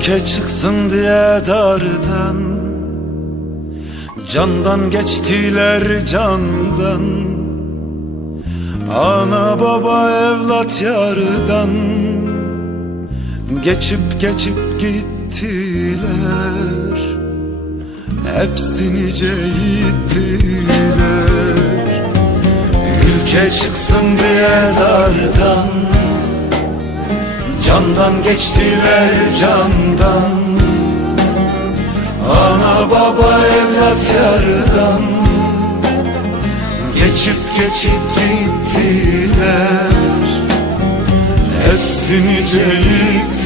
Ülke çıksın diye dardan Candan geçtiler candan. Ana baba evlat yardan Geçip geçip gittiler. Hepsi nice gittiler Ülke çıksın diye Candan geçtiler candan. Ana baba evlat yardan Geçip geçip gittiler. Hepsini yıktılar